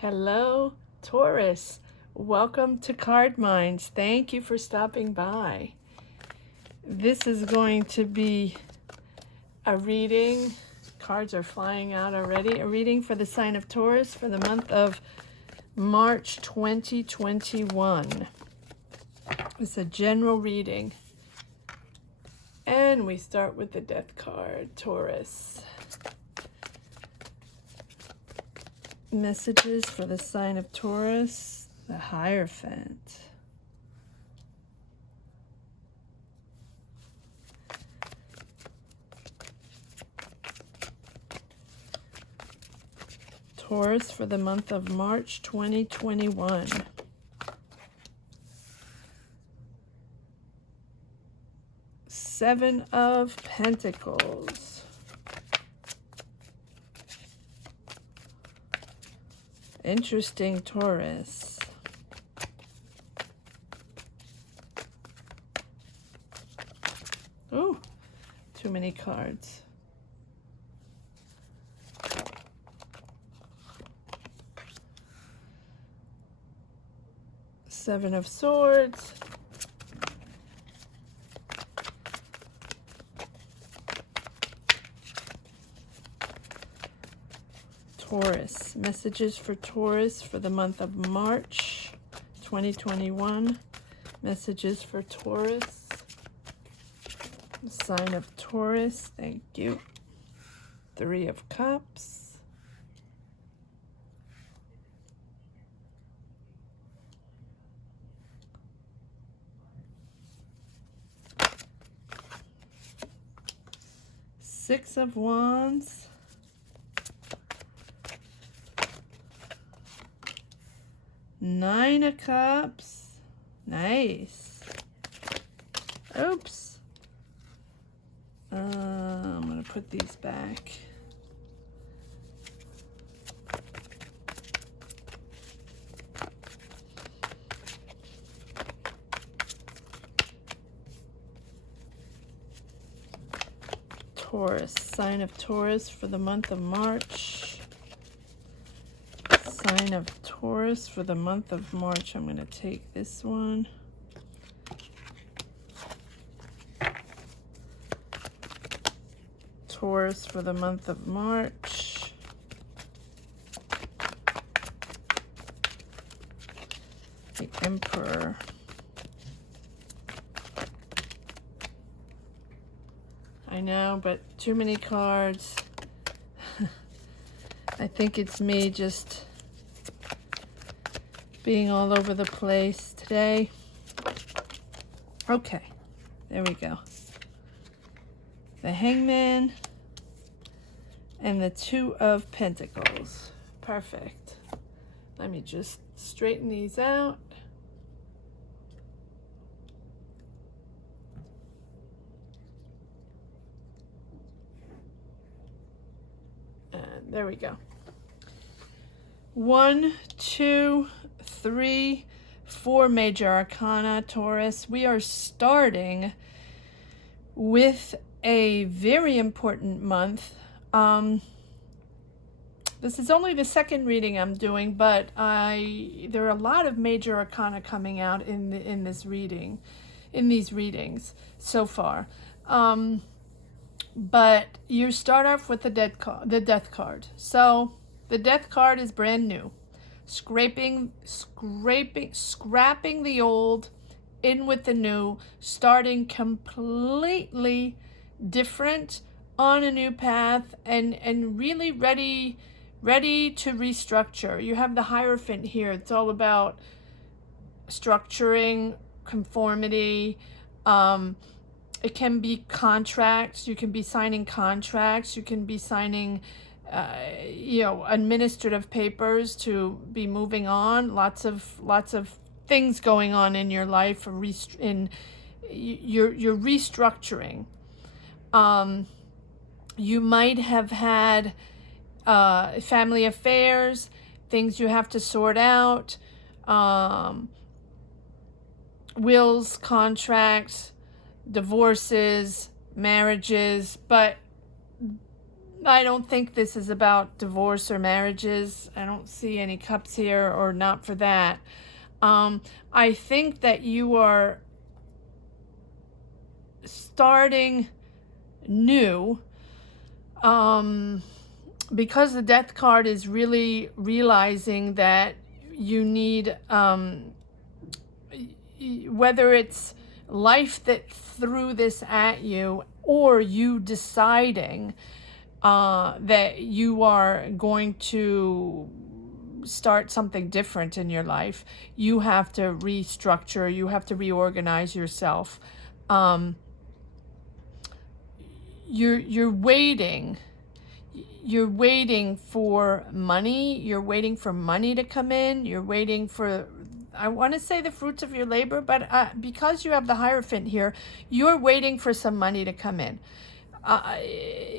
Hello, Taurus. Welcome to Card Minds. Thank you for stopping by. This is going to be a reading. Cards are flying out already. A reading for the sign of Taurus for the month of March 2021. It's a general reading. And we start with the Death card, Taurus. Messages for the sign of Taurus, the Hierophant. Taurus for the month of March 2021. Seven of Pentacles. Interesting, Taurus. Oh, too many cards. Seven of Swords. Taurus. Messages for Taurus for the month of March 2021. Messages for Taurus. The sign of Taurus. Thank you. Three of Cups. Six of Wands. Nine of Cups. Nice. Oops. I'm going to put these back. Taurus. Sign of Taurus for the month of March. Sign of Taurus for the month of March. I'm going to take this one. Taurus for the month of March. The Emperor. I know, but too many cards. I think it's me just being all over the place today. Okay, there we go. The Hangman and the Two of Pentacles. Perfect. Let me just straighten these out. And there we go. 1, 2, 3, 4 major arcana, Taurus. We are starting with a very important month. This is only the second reading I'm doing, but there are a lot of major arcana coming out in this reading, in these readings so far. But you start off with the Death card. So the Death card is brand new. Scrapping the old, in with the new, starting completely different on a new path, and really ready to restructure. You have the Hierophant here. It's all about structuring, conformity. It can be contracts. You can be signing contracts. You can be signing administrative papers to be moving on. Lots of things going on in your life. You're restructuring. You might have had family affairs, things you have to sort out, wills, contracts, divorces, marriages, but I don't think this is about divorce or marriages. I don't see any cups here, or not for that. I think that you are starting new, because the death card is really realizing that you need, whether it's life that threw this at you, or you deciding that you are going to start something different in your life, you have to restructure, you have to reorganize yourself. You're waiting. You're waiting for money. You're waiting for money to come in. You're waiting for, I want to say, the fruits of your labor, but because you have the Hierophant here, you're waiting for some money to come in.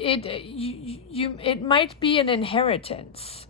It might be an inheritance.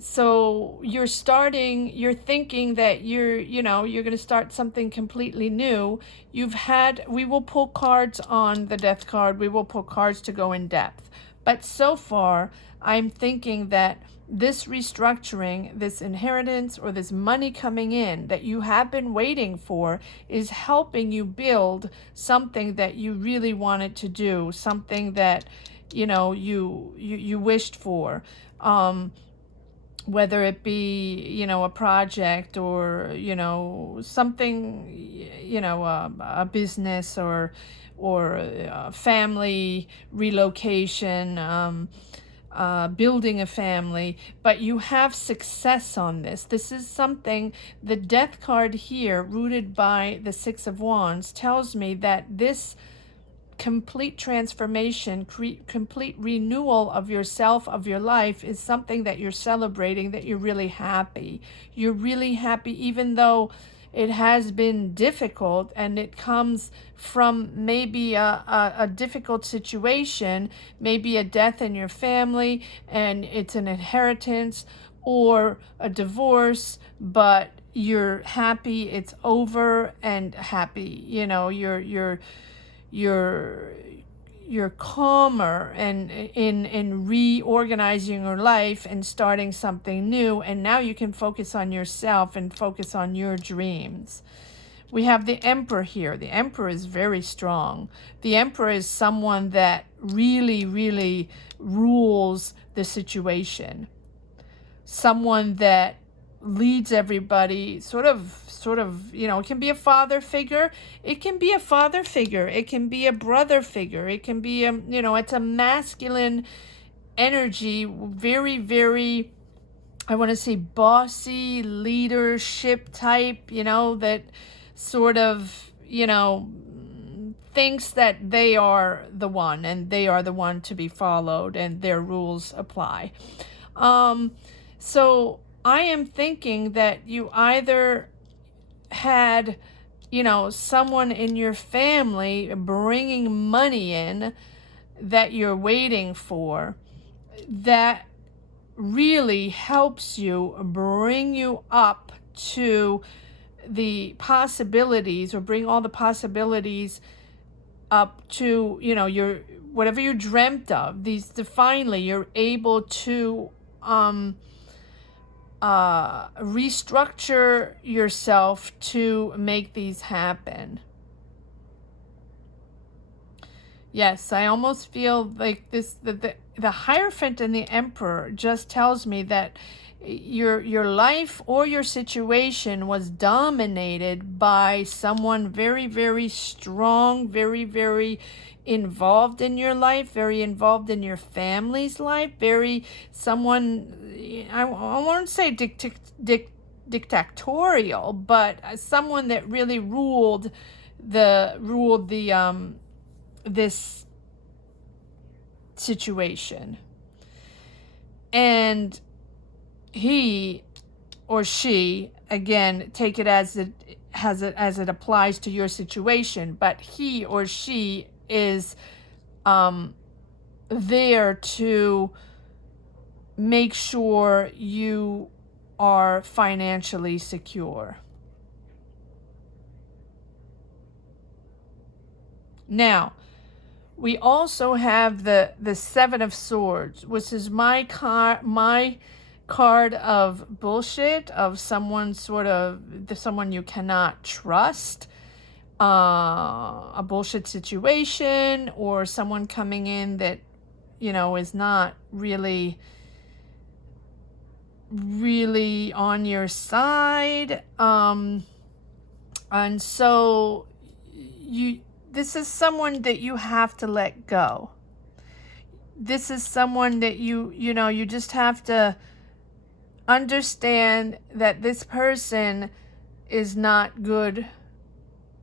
So you're thinking that you're going to start something completely new. We will pull cards on the death card. We will pull cards to go in depth. But so far, I'm thinking that this restructuring, this inheritance, or this money coming in that you have been waiting for is helping you build something that you really wanted to do, something that, you wished for. Whether it be, a project, or, something, a business, or a family relocation, building a family, but you have success on this. This is something, the death card here, rooted by the Six of Wands, tells me that this complete transformation, complete renewal of yourself, of your life, is something that you're celebrating, that you're really happy. You're really happy, even though it has been difficult, and it comes from maybe a difficult situation, maybe a death in your family, and it's an inheritance, or a divorce, but you're happy it's over, and happy, you're calmer, and in reorganizing your life and starting something new, and now you can focus on yourself and focus on your dreams. We have the Emperor here. The Emperor is very strong. The Emperor is someone that really, really rules the situation. Someone that leads everybody, sort of, it can be a father figure. It can be a father figure. It can be a brother figure. It can be it's a masculine energy, very, very, I want to say, bossy leadership type, that sort of, thinks that they are the one, and they are the one to be followed, and their rules apply. So I am thinking that you either had, someone in your family bringing money in that you're waiting for, that really helps you, bring you up to the possibilities, or bring all the possibilities up to, your, whatever you dreamt of. Finally, you're able to restructure yourself to make these happen. Yes, I almost feel like the Hierophant and the Emperor just tells me that your life or your situation was dominated by someone very, very strong, very, very involved in your life, very involved in your family's life, I won't say dictatorial, but someone that really ruled this situation. And he or she, again, take it as it applies to your situation, but he or she is there to make sure you are financially secure. Now, We also have the Seven of Swords, which is my card of bullshit, of someone someone you cannot trust, a bullshit situation, or someone coming in that, is not really on your side. And so this is someone that you have to let go. This is someone that you just have to understand that this person is not good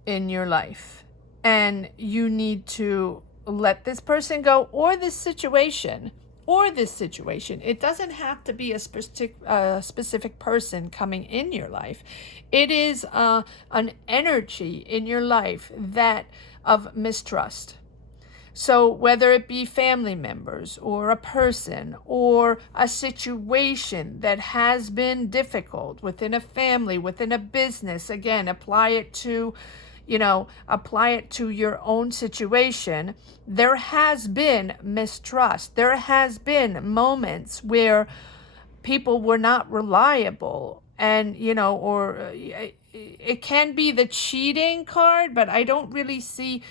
in your life, and you need to let this person go, or this situation. It doesn't have to be a specific person coming in your life. It is an energy in your life that of mistrust. So whether it be family members, or a person, or a situation that has been difficult within a family, within a business, again, apply it to your own situation. There has been mistrust. There has been moments where people were not reliable, and or it can be the cheating card, but I don't really see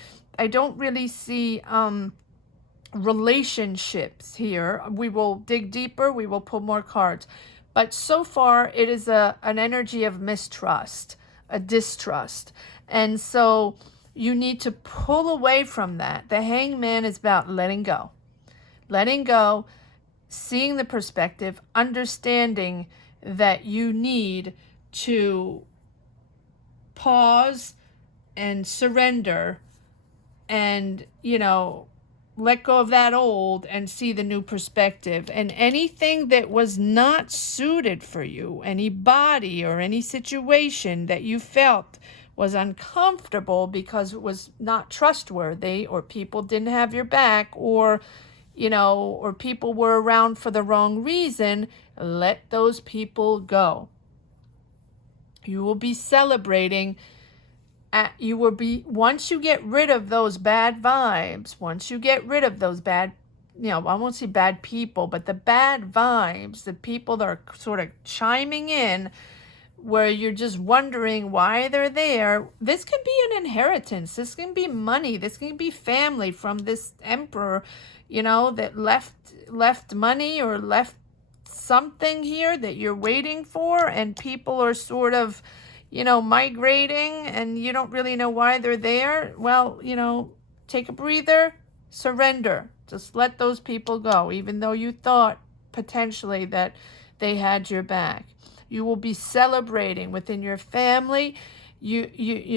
relationships here. We will dig deeper. We will pull more cards. But so far, it is an energy of mistrust, a distrust. And so you need to pull away from that. The Hangman is about letting go. Letting go, seeing the perspective, understanding that you need to pause and surrender and, let go of that old and see the new perspective. And anything that was not suited for you, any body or any situation that you felt was uncomfortable because it was not trustworthy, or people didn't have your back, or or people were around for the wrong reason, let those people go. You will be celebrating. Once you get rid of those bad vibes, once you get rid of those bad, I won't say bad people, but the bad vibes, the people that are sort of chiming in, where you're just wondering why they're there. This can be an inheritance. This can be money. This can be family from this emperor, that left money or left something here that you're waiting for, and people are sort of, migrating, and you don't really know why they're there. Well, take a breather, surrender. Just let those people go, even though you thought potentially that they had your back. You will be celebrating within your family. You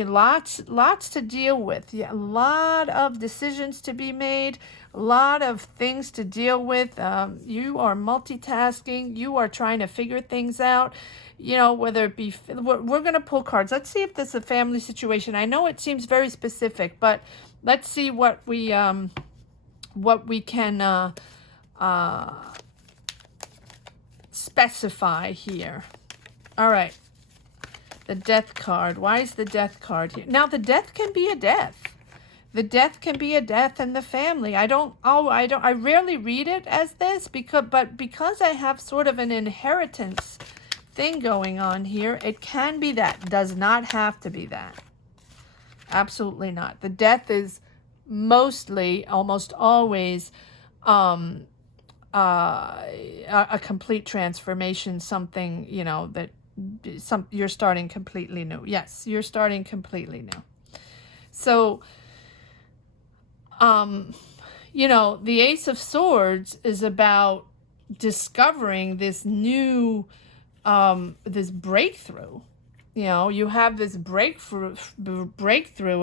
lots to deal with. A lot of decisions to be made, a lot of things to deal with. You are multitasking. You are trying to figure things out. Whether it be, we're going to pull cards. Let's see if this is a family situation. I know it seems very specific, but let's see what we can specify here. All right. The Death card. Why is the Death card here? Now, the death can be a death. The death can be a death in the family. I rarely read it as this because I have sort of an inheritance thing going on here. It can be that. Does not have to be that. Absolutely not. The death is mostly, almost always, a complete transformation, something, that you're starting completely new. Yes, you're starting completely new. So, the Ace of Swords is about discovering this new, this breakthrough. You have this breakthrough,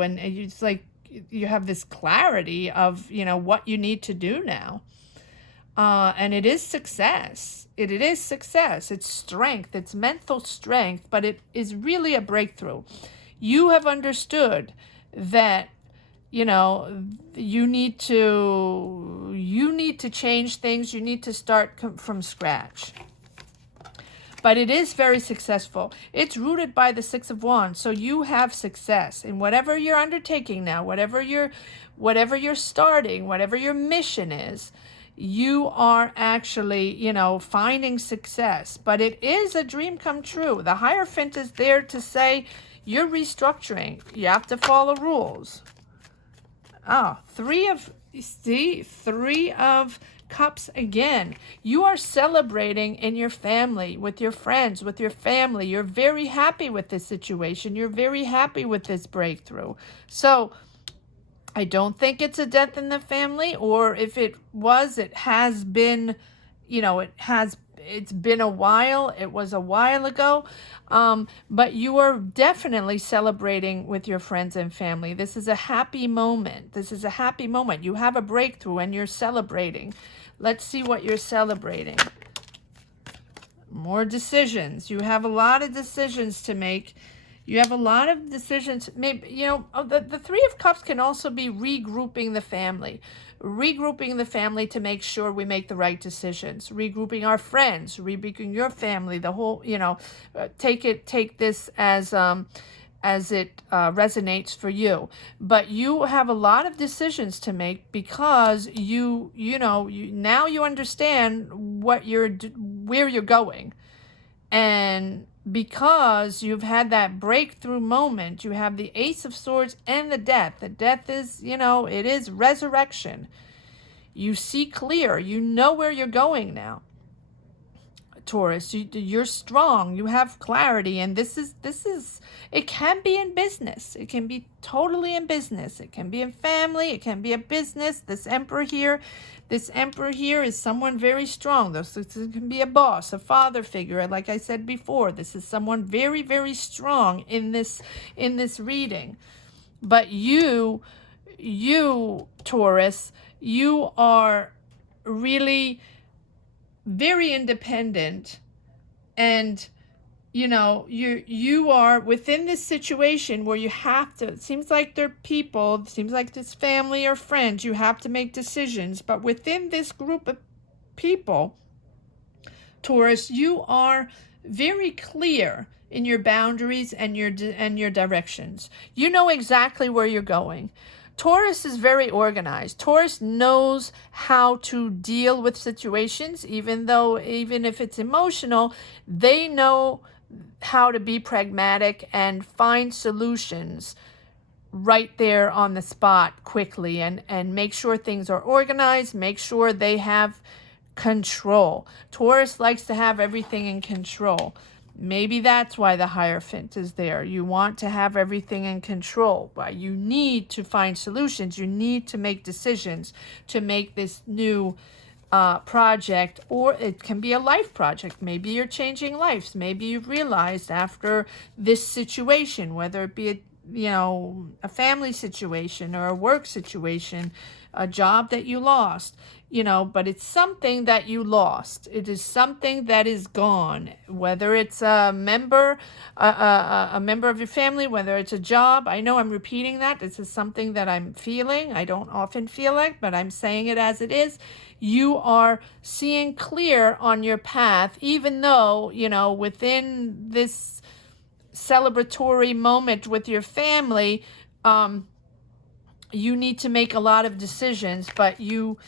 and it's like you have this clarity of, what you need to do now. And it is success. It is success. It's strength. It's mental strength, but it is really a breakthrough. You have understood that, you need to change things. You need to start from scratch. but it is very successful. It's rooted by the Six of Wands, so you have success in whatever you're undertaking now, whatever you're starting, whatever your mission is. You are actually, finding success, but it is a dream come true. The Hierophant is there to say you're restructuring. You have to follow rules. Three of Cups again. You are celebrating in your family, with your friends, with your family. You're very happy with this situation. You're very happy with this breakthrough. So I don't think it's a death in the family, or if it was, it has been, it's been a while. It was a while ago. But you are definitely celebrating with your friends and family. This is a happy moment. This is a happy moment. You have a breakthrough and you're celebrating. Let's see what you're celebrating. More decisions. You have a lot of decisions to make. You have a lot of decisions. Maybe, the Three of Cups can also be regrouping the family. Regrouping the family to make sure we make the right decisions. Regrouping our friends. Regrouping your family. The whole, take this as it resonates for you. But you have a lot of decisions to make because now you understand where you're going. And because you've had that breakthrough moment, you have the Ace of Swords and the Death. The Death is, it is resurrection. You see clear. You know where you're going now. Taurus, you're strong. You have clarity. And this is, it can be in business. It can be totally in business. It can be in family. It can be a business. This Emperor here is someone very strong. This can be a boss, a father figure. Like I said before, this is someone very, very strong in this reading. But you, Taurus, you are really very independent, and you are within this situation where you have to, it seems like they're people, it seems like this family or friends, you have to make decisions. But within this group of people, Taurus, you are very clear in your boundaries and your directions. You know exactly where you're going. Taurus is very organized. Taurus knows how to deal with situations, even if it's emotional, they know how to be pragmatic and find solutions right there on the spot quickly, and make sure things are organized, make sure they have control. Taurus likes to have everything in control. Maybe that's why the Hierophant is there. You want to have everything in control, but you need to find solutions. You need to make decisions to make this new project, or it can be a life project. Maybe you're changing lives. Maybe you've realized after this situation, whether it be a family situation or a work situation, a job that you lost, but it's something that you lost. It is something that is gone, whether it's a member of your family, whether it's a job. I know I'm repeating that. This is something that I'm feeling. I don't often feel it, but I'm saying it as it is. You are seeing clear on your path, even though, within this celebratory moment with your family, you need to make a lot of decisions, but you've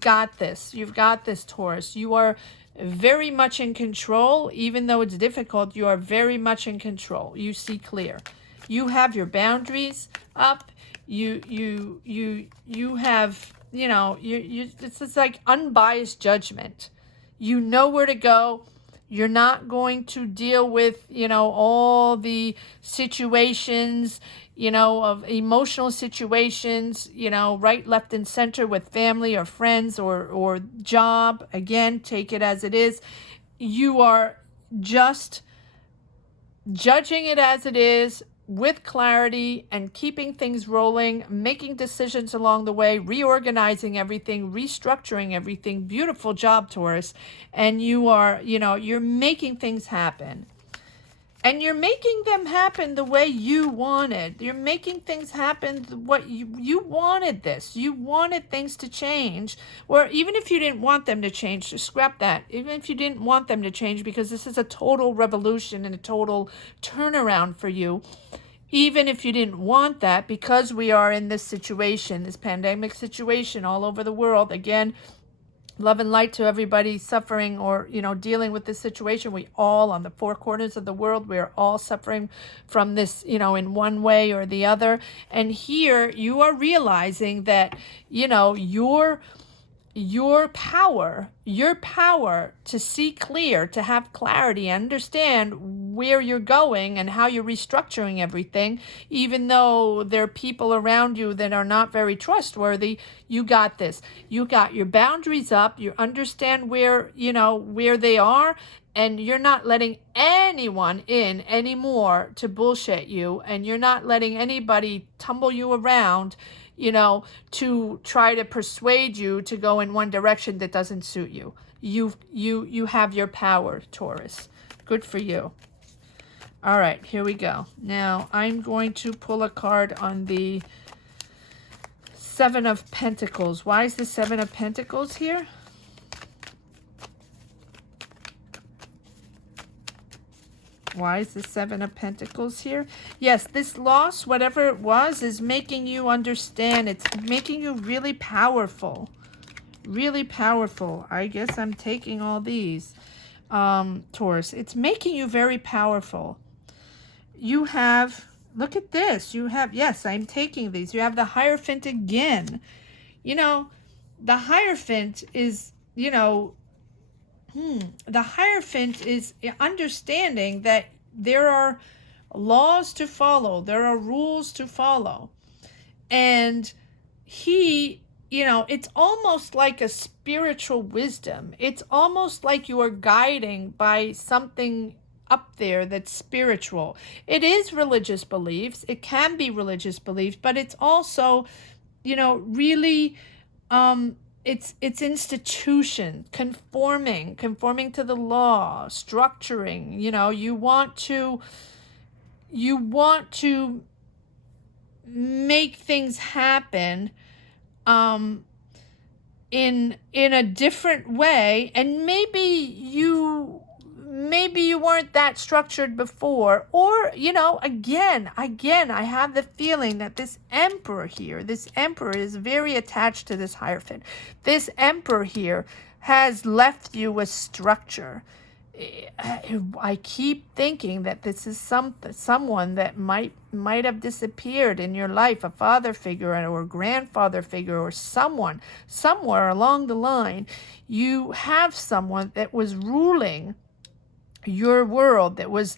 got this. You've got this, Taurus. You are very much in control. Even though it's difficult, you are very much in control. You see clear. You have your boundaries up. You have, it's like unbiased judgment. You know where to go. You're not going to deal with, all the situations, of emotional situations, right, left, and center with family or friends or job. Again, take it as it is. You are just judging it as it is with clarity and keeping things rolling, making decisions along the way, reorganizing everything, restructuring everything. Beautiful job, Taurus. And you are, you're making things happen. And you're making them happen the way you wanted. You're making things happen what you wanted this. You wanted things to change. Or even if you didn't want them to change, just scrap that. Even if you didn't want them to change, because this is a total revolution and a total turnaround for you. Even if you didn't want that, because we are in this situation, this pandemic situation all over the world, again, love and light to everybody suffering or, dealing with this situation. We all, on the four corners of the world, we are all suffering from this, in one way or the other. And here you are realizing that, your power to see clear, to have clarity, understand where you're going and how you're restructuring everything, even though there are people around you that are not very trustworthy, you got this. You got your boundaries up, you understand where they are, and you're not letting anyone in anymore to bullshit you, and you're not letting anybody tumble you around, to try to persuade you to go in one direction that doesn't suit you. You have your power, Taurus. Good for you. All right, here we go. Now, I'm going to pull a card on the Seven of Pentacles. Why is the Seven of Pentacles here? Why is the Seven of Pentacles here? Yes, this loss, whatever it was, is making you understand. It's making you really powerful. Really powerful. I guess I'm taking all these, Taurus. It's making you very powerful. You have, look at this. You have, yes, I'm taking these. You have the Hierophant again. The Hierophant is, the Hierophant is understanding that there are laws to follow. There are rules to follow. And he, it's almost like a spiritual wisdom. It's almost like you are guiding by something up there that's spiritual. It is religious beliefs. It can be religious beliefs, but it's also, really, it's institution, conforming to the law, structuring. You want to make things happen in a different way, and maybe you weren't that structured before, or again I have the feeling that this emperor is very attached to this Hierophant. This emperor here has left you a structure. I keep thinking that this is someone that might have disappeared in your life, a father figure or a grandfather figure, or someone somewhere along the line. You have someone that was ruling your world, that was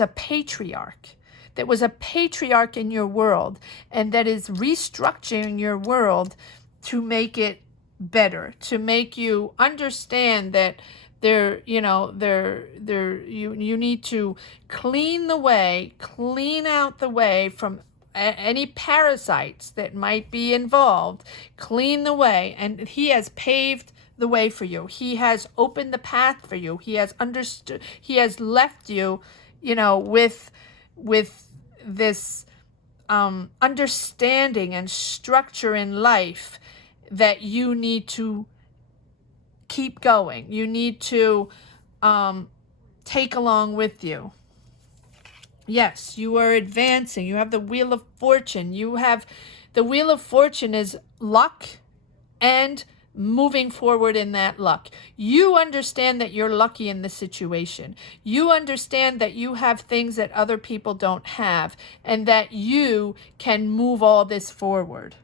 a patriarch, in your world, and that is restructuring your world to make it better, to make you understand that you need to clean out the way from any parasites that might be involved. Clean the way, and he has paved the way for you. He has opened the path for you. He has understood. He has left you, with this understanding and structure in life that you need to keep going. You need to take along with you. Yes, you are advancing. You have the Wheel of Fortune. The Wheel of Fortune is luck and moving forward in that luck. You understand that you're lucky in this situation. You understand that you have things that other people don't have, and that you can move all this forward.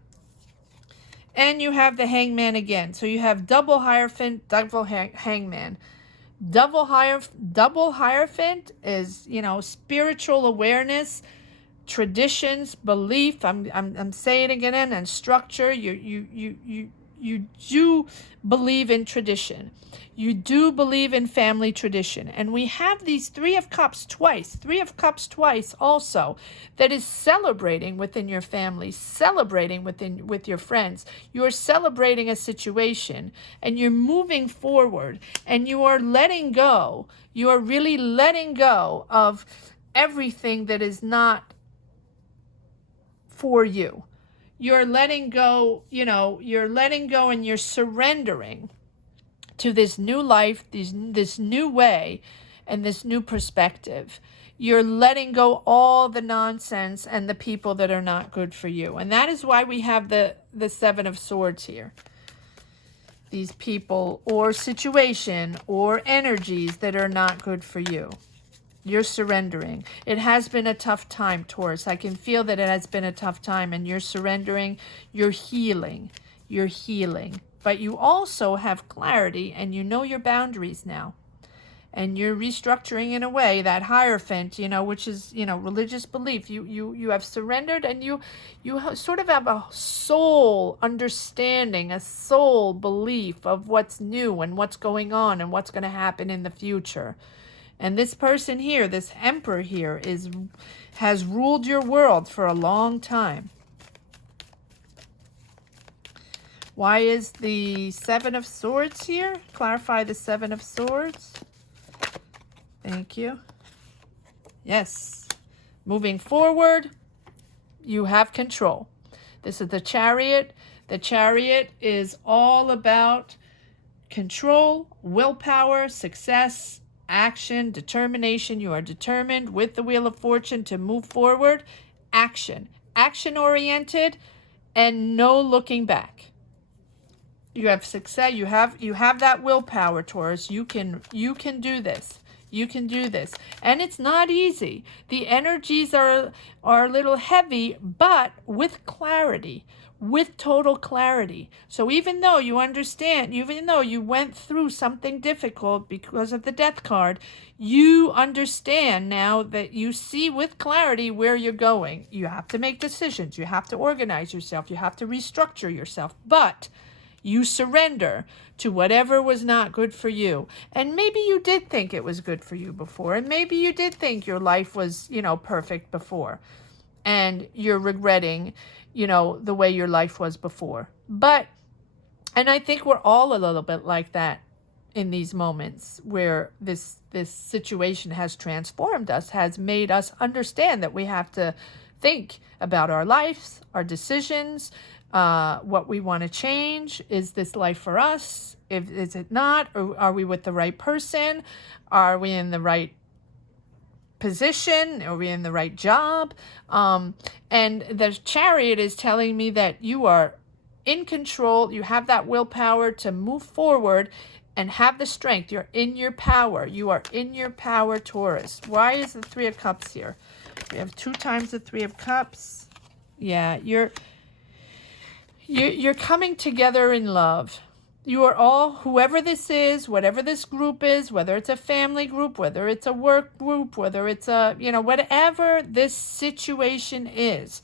And you have the Hangman again. So you have double Hierophant, double Hangman. Double Hierophant is, spiritual awareness, traditions, belief. I'm saying it again, and structure. You do believe in tradition. You do believe in family tradition. And we have these Three of Cups twice also, that is celebrating within your family, celebrating with your friends. You're celebrating a situation, and you're moving forward, and you are letting go. You are really letting go of everything that is not for you. You're letting go, you're letting go and you're surrendering to this new life, this new way, and this new perspective. You're letting go all the nonsense and the people that are not good for you. And that is why we have the Seven of Swords here. These people or situation or energies that are not good for you. You're surrendering. It has been a tough time, Taurus. I can feel that it has been a tough time, and you're surrendering. You're healing. You're healing. But you also have clarity, and you know your boundaries now. And you're restructuring in a way that Hierophant, which is, religious belief. You have surrendered, and you sort of have a soul understanding, a soul belief of what's new and what's going on and what's going to happen in the future. And this person here, this Emperor here, has ruled your world for a long time. Why is the Seven of Swords here? Clarify the Seven of Swords. Thank you. Yes. Moving forward, you have control. This is the Chariot. The Chariot is all about control, willpower, success, action, determination. You are determined with the Wheel of Fortune to move forward. Action. Action-oriented and no looking back. You have success. You have that willpower, Taurus. You can do this. You can do this. And it's not easy. The energies are a little heavy, but with clarity, with total clarity. So even though you understand, even though you went through something difficult because of the Death card, you understand now that you see with clarity where you're going. You have to make decisions. You have to organize yourself. You have to restructure yourself. But you surrender to whatever was not good for you. And maybe you did think it was good for you before. And maybe you did think your life was, perfect before. And you're regretting, the way your life was before. And I think we're all a little bit like that in these moments where this situation has transformed us, has made us understand that we have to think about our lives, our decisions, what we want to change. Is this life for us? Is it not? Or are we with the right person? Are we in the right position? Are we in the right job? And the Chariot is telling me that you are in control. You have that willpower to move forward and have the strength. You're in your power. You are in your power, Taurus. Why is the Three of Cups here? We have 2 times the Three of Cups. Yeah, you're coming together in love. You are all, whoever this is, whatever this group is, whether it's a family group, whether it's a work group, whether it's a, whatever this situation is,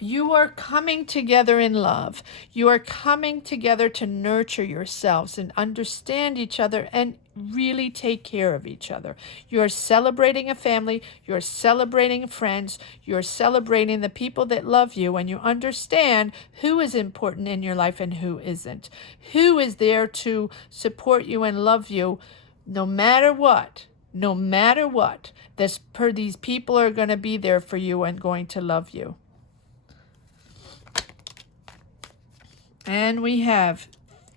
you are coming together in love. You are coming together to nurture yourselves and understand each other and really take care of each other. You're celebrating a family. You're celebrating friends. You're celebrating the people that love you, and you understand who is important in your life and who isn't. Who is there to support you and love you no matter what. No matter what. These people are going to be there for you and going to love you. And we have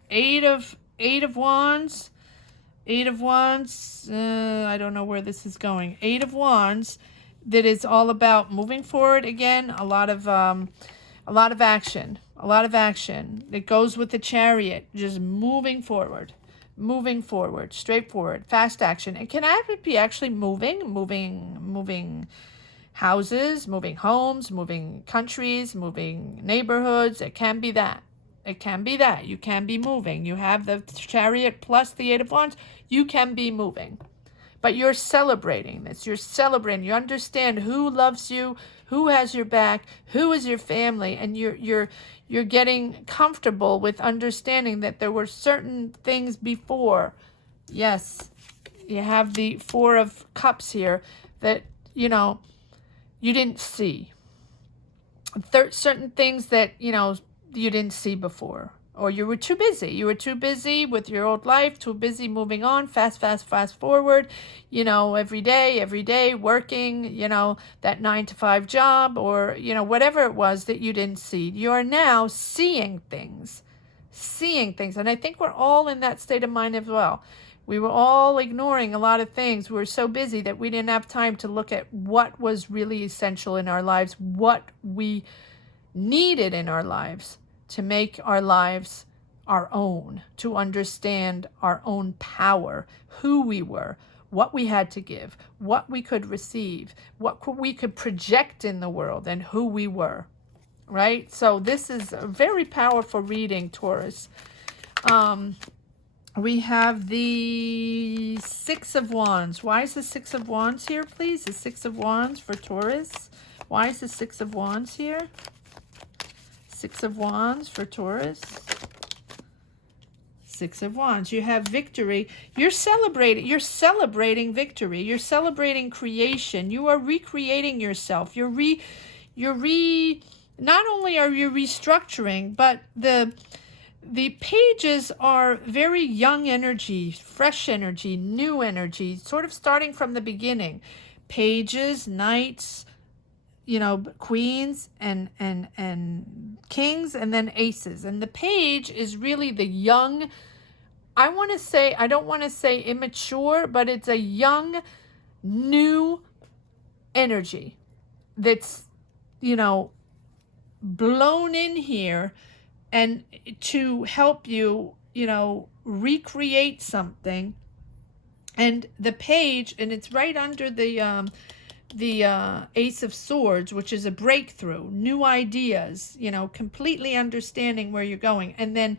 eight of Wands. 8 of Wands. I don't know where this is going. 8 of Wands. That is all about moving forward. Again, a lot of action. A lot of action. It goes with the Chariot. Just moving forward. Moving forward. Straightforward. Fast action. And can I be actually moving houses, moving homes, moving countries, moving neighborhoods? It can be that. It can be that. You can be moving. You have the Chariot plus the 8 of Wands. You can be moving. But you're celebrating this. You're celebrating. You understand who loves you, who has your back, who is your family, and you're getting comfortable with understanding that there were certain things before. Yes. You have the 4 of Cups here that, you didn't see. Certain things that, you didn't see before, or you were too busy. You were too busy with your old life, too busy moving on, fast forward, every day working, that 9 to 5 job, or, whatever it was that you didn't see. You are now seeing things. And I think we're all in that state of mind as well. We were all ignoring a lot of things. We were so busy that we didn't have time to look at what was really essential in our lives, what we needed in our lives to make our lives our own, to understand our own power, who we were, what we had to give, what we could receive, what we could project in the world, and who we were, right? So this is a very powerful reading, Taurus. We have the Six of Wands. Why is the Six of Wands here, please? The Six of Wands for Taurus. Why is the Six of Wands here? Six of Wands for Taurus. Six of Wands. You have victory. You're celebrating victory. You're celebrating creation. You are recreating yourself. Not only are you restructuring, but the pages are very young energy, fresh energy, new energy, sort of starting from the beginning. Pages, knights, queens and kings, and then aces. And the page is really the young, I don't want to say immature, but it's a young, new energy that's, blown in here and to help you, recreate something. And the page, and it's right under the Ace of Swords, which is a breakthrough, new ideas, completely understanding where you're going. And then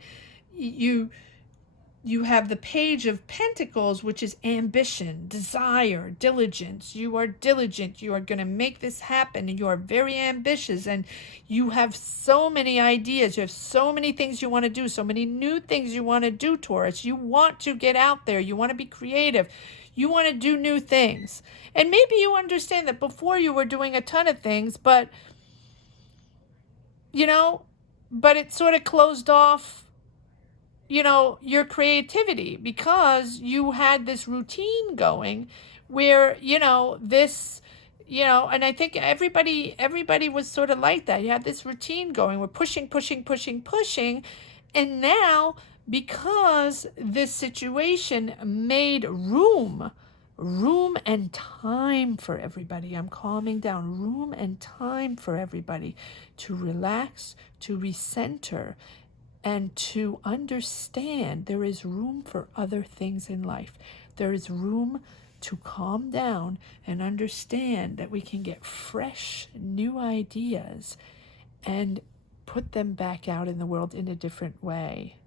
you have the Page of Pentacles, which is ambition, desire, diligence. You are diligent. You are going to make this happen. And you are very ambitious. And you have so many ideas. You have so many things you want to do. So many new things you want to do, Taurus. You want to get out there. You want to be creative. You want to do new things. And maybe you understand that before you were doing a ton of things, but it sort of closed off your creativity, because you had this routine going where, this, and I think everybody was sort of like that. You had this routine going. We're pushing. And now, because this situation made room and time for everybody. I'm calming down. Room and time for everybody to relax, to recenter, and to understand there is room for other things in life. There is room to calm down and understand that we can get fresh, new ideas and put them back out in the world in a different way.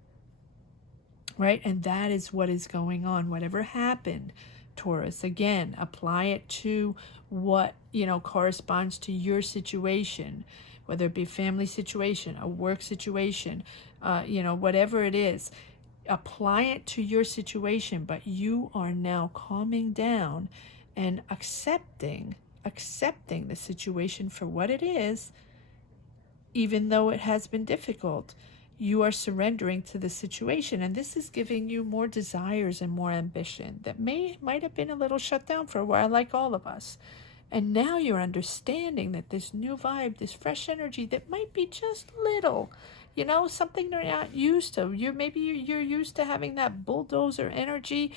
Right? And that is what is going on. Whatever happened, Taurus, again, apply it to what, corresponds to your situation, whether it be a family situation, a work situation, whatever it is, apply it to your situation. But you are now calming down and accepting the situation for what it is, even though it has been difficult. You are surrendering to the situation, and this is giving you more desires and more ambition that might have been a little shut down for a while, like all of us. And now you're understanding that this new vibe, this fresh energy that might be just little, something they're not used to. You're used to having that bulldozer energy.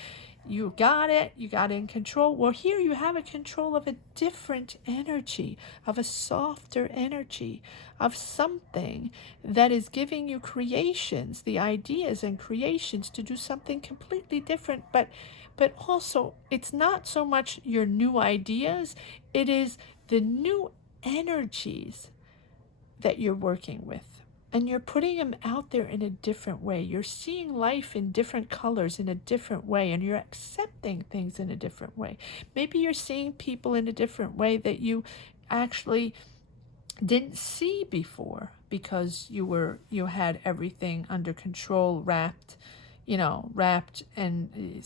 You got it in control. Well, here you have a control of a different energy, of a softer energy, of something that is giving you creations, the ideas and creations to do something completely different. But also, it's not so much your new ideas, it is the new energies that you're working with. And you're putting them out there in a different way. You're seeing life in different colors in a different way, and you're accepting things in a different way. Maybe you're seeing people in a different way that you actually didn't see before, because you had everything under control, wrapped and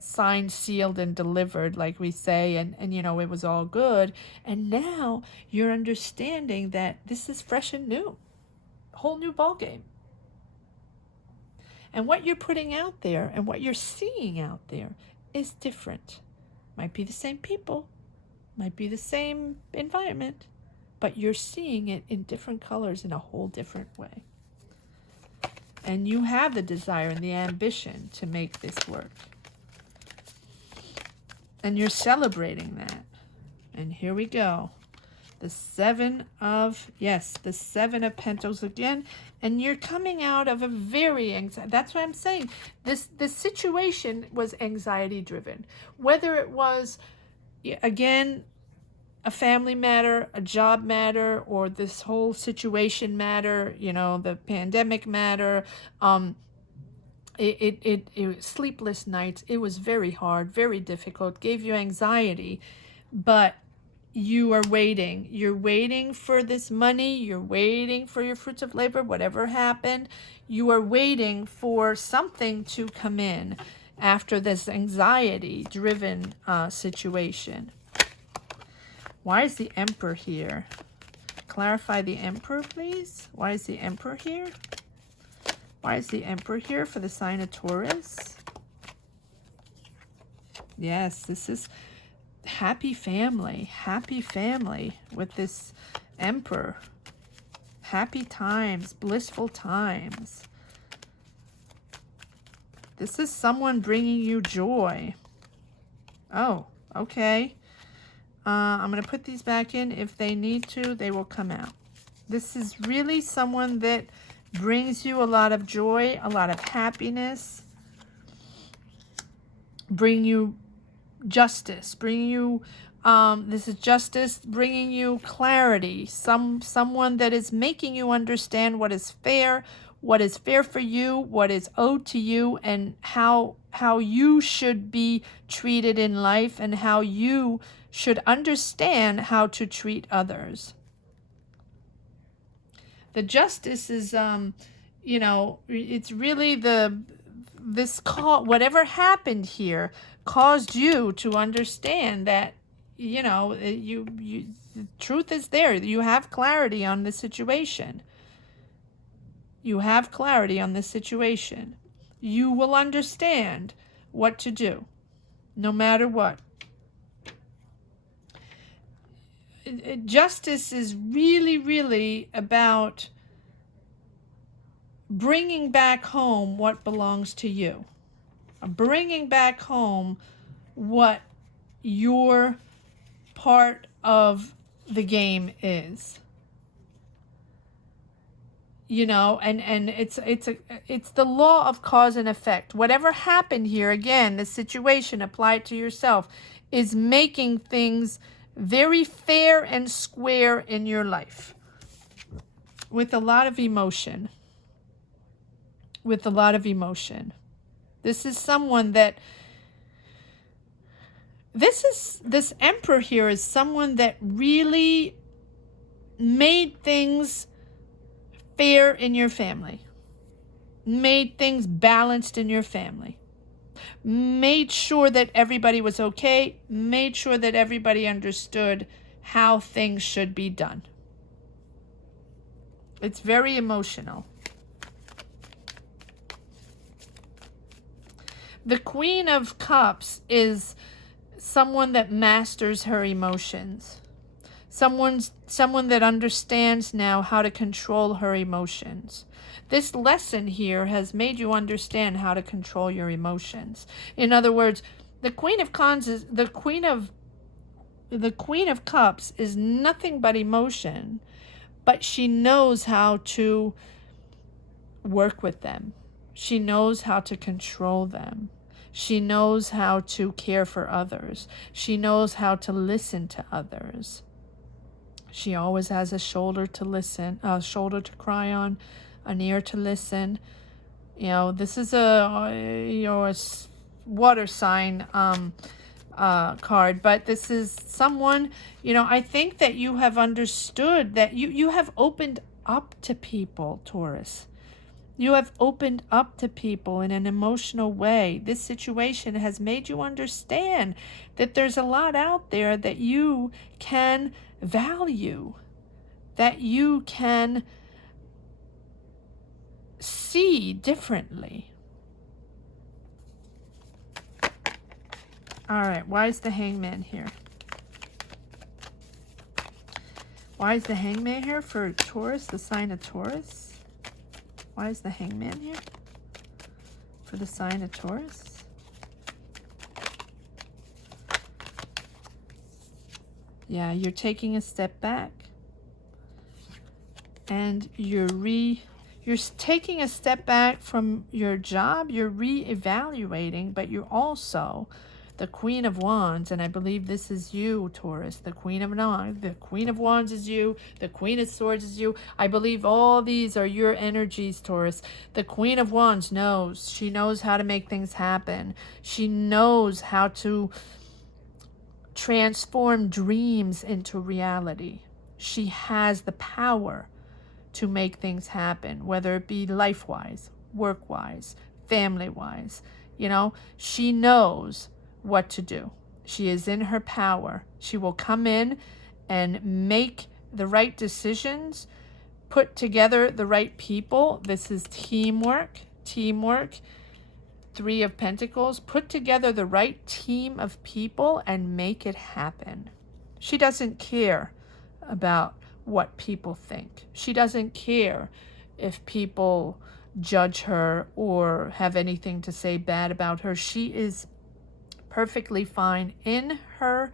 signed, sealed, and delivered, like we say, and it was all good. And now you're understanding that this is fresh and new. Whole new ball game. And what you're putting out there and what you're seeing out there is different. Might be the same people, might be the same environment, but you're seeing it in different colors in a whole different way. And you have the desire and the ambition to make this work. And you're celebrating that. And here we go. The Seven of Pentacles again. And you're coming out of a very anxiety. That's what I'm saying. This situation was anxiety driven. Whether it was, again, a family matter, a job matter, or this whole situation matter, you know, the pandemic matter, it sleepless nights. It was very hard, very difficult, gave you anxiety, but you are waiting. You're waiting for this money. You're waiting for your fruits of labor, whatever happened. You are waiting for something to come in after this anxiety-driven situation. Why is the Emperor here? Clarify the Emperor, please. Why is the Emperor here? Why is the Emperor here for the sign of Taurus? Yes, this is happy family with this Emperor. Happy times, blissful times. This is someone bringing you joy. Oh, okay. I'm going to put these back in. If they need to, they will come out. This is really someone that brings you a lot of joy, a lot of happiness, bring you justice, bring you, this is justice, bringing you clarity, someone that is making you understand what is fair for you, what is owed to you, and how you should be treated in life, and how you should understand how to treat others. The justice is, you know, it's really whatever happened here caused you to understand that, you know, the truth is there. You have clarity on the situation. You have clarity on this situation. You will understand what to do, no matter what. Justice is really, really about bringing back home what belongs to you. Bringing back home what your part of the game is. You know, and it's the law of cause and effect. Whatever happened here, again, the situation applied to yourself, is making things very fair and square in your life. With a lot of emotion. With a lot of emotion. This is someone that, this Emperor here is someone that really made things fair in your family, made things balanced in your family, made sure that everybody was okay, made sure that everybody understood how things should be done. It's very emotional. The Queen of Cups is someone that masters her emotions. Someone that understands now how to control her emotions. This lesson here has made you understand how to control your emotions. In other words, the Queen of Cups is nothing but emotion, but she knows how to work with them. She knows how to control them. She knows how to care for others. She knows how to listen to others. She always has a shoulder to listen, a shoulder to cry on, an ear to listen. You know, this is a water sign card, but this is someone, you know, I think that you have understood that you have opened up to people, Taurus. You have opened up to people in an emotional way. This situation has made you understand that there's a lot out there that you can value, that you can see differently. All right, why is the Hangman here? Why is the Hangman here for Taurus, the sign of Taurus? Why is the Hangman here for the sign of Taurus? Yeah, you're taking a step back. And you're taking a step back from your job. You're reevaluating, but you're also the Queen of Wands, and I believe this is you, Taurus. The Queen of Wands. The Queen of Wands is you. The Queen of Swords is you. I believe all these are your energies, Taurus. The Queen of Wands knows. She knows how to make things happen. She knows how to transform dreams into reality. She has the power to make things happen, whether it be life-wise, work-wise, family-wise. You know, she knows what to do. She is in her power. She will come in and make the right decisions, put together the right people. This is teamwork. Three of Pentacles. Put together the right team of people and make it happen. She doesn't care about what people think. She doesn't care if people judge her or have anything to say bad about her. She is perfectly fine in her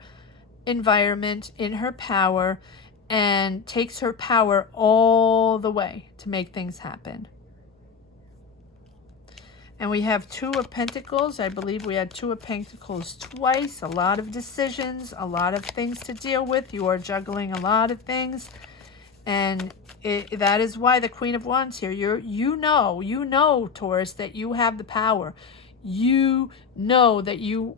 environment, in her power, and takes her power all the way to make things happen. And we have Two of Pentacles. I believe we had Two of Pentacles twice. A lot of decisions, a lot of things to deal with. You are juggling a lot of things. And that is why the Queen of Wands here. You know, Taurus, that you have the power. You know that you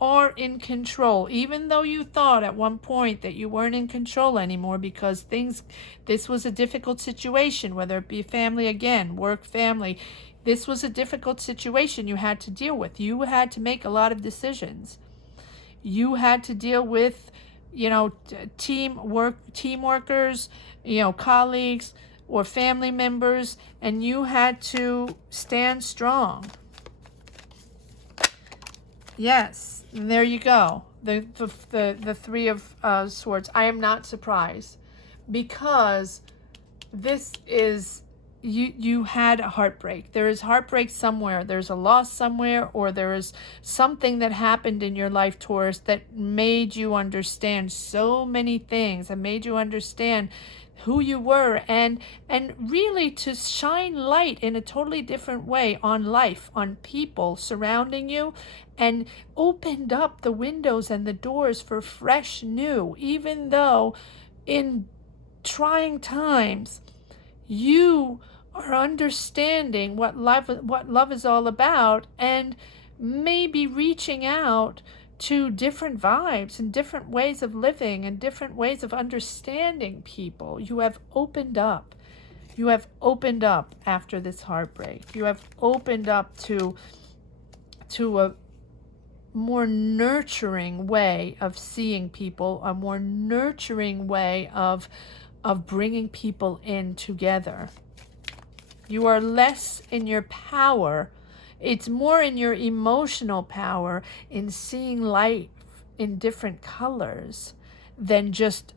are in control, even though you thought at one point that you weren't in control anymore because this was a difficult situation, whether it be family again, work, family. This was a difficult situation you had to deal with. You had to make a lot of decisions. You had to deal with, you know, team workers, you know, colleagues or family members, and you had to stand strong. Yes, and there you go. The Three of Swords. I am not surprised because this is, you had a heartbreak. There is heartbreak somewhere. There's a loss somewhere, or there is something that happened in your life, Taurus, that made you understand so many things and made you understand who you were, and really to shine light in a totally different way on life, on people surrounding you, and opened up the windows and the doors for fresh new. Even though in trying times you are understanding what love is all about, and maybe reaching out to different vibes and different ways of living and different ways of understanding people. You have opened up. You have opened up after this heartbreak. You have opened up to a more nurturing way of seeing people, a more nurturing way of bringing people in together. You are less in your power. It's more in your emotional power in seeing life in different colors than just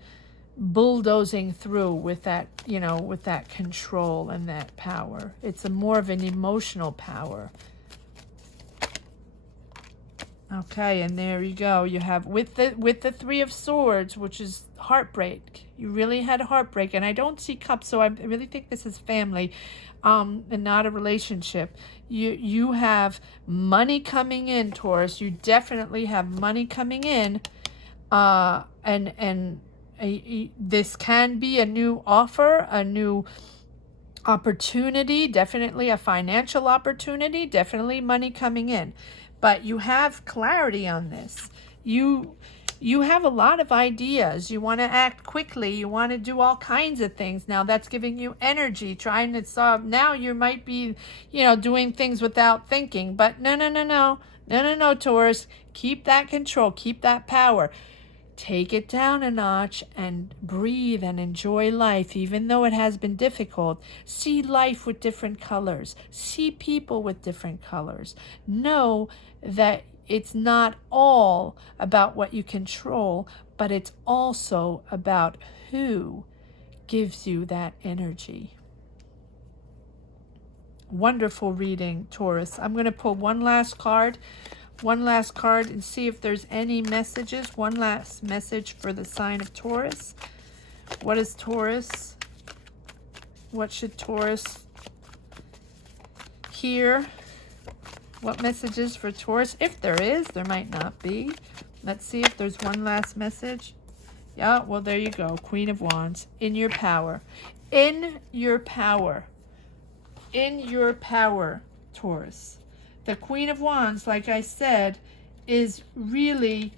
bulldozing through with that, you know, with that control and that power. It's more of an emotional power. Okay, and there you go. You have with the Three of Swords, which is heartbreak. You really had a heartbreak, and I don't see cups, so I really think this is family, and not a relationship. You have money coming in, Taurus. You definitely have money coming in, this can be a new offer, a new opportunity, definitely a financial opportunity, definitely money coming in. But you have clarity on this. You have a lot of ideas. You want to act quickly. You want to do all kinds of things. Now that's giving you energy, trying to solve. Now you might be, you know, doing things without thinking. But no, Taurus. Keep that control. Keep that power. Take it down a notch and breathe and enjoy life, even though it has been difficult. See life with different colors. See people with different colors. Know that it's not all about what you control, but it's also about who gives you that energy. Wonderful reading, Taurus. I'm going to pull one last card and see if there's any messages. One last message for the sign of Taurus. What is Taurus? What should Taurus hear? What messages for Taurus? If there is, there might not be. Let's see if there's one last message. Yeah, well, there you go. Queen of Wands. In your power. In your power. In your power, Taurus. The Queen of Wands, like I said, is really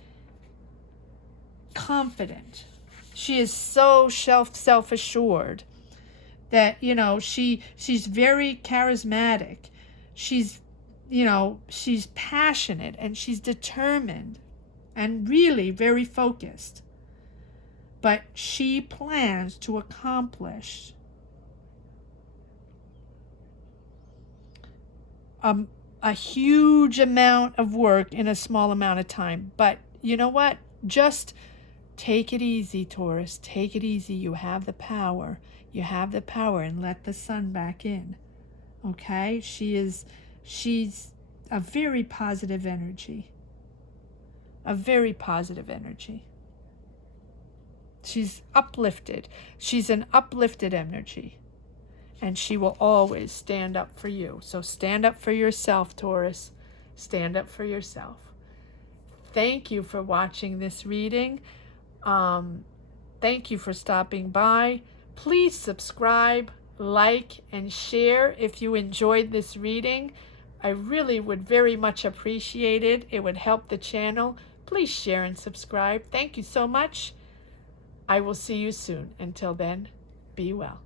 confident. She is so self-assured that, you know, she's very charismatic. She's, you know, she's passionate and she's determined and really very focused. But she plans to accomplish a huge amount of work in a small amount of time. But you know what? Just take it easy, Taurus. Take it easy. You have the power. You have the power, and let the sun back in. Okay? She's a very positive energy. A very positive energy. She's uplifted. She's an uplifted energy. And she will always stand up for you. So stand up for yourself, Taurus. Stand up for yourself. Thank you for watching this reading. Thank you for stopping by. Please subscribe, like, and share if you enjoyed this reading. I really would very much appreciate it. It would help the channel. Please share and subscribe. Thank you so much. I will see you soon. Until then, be well.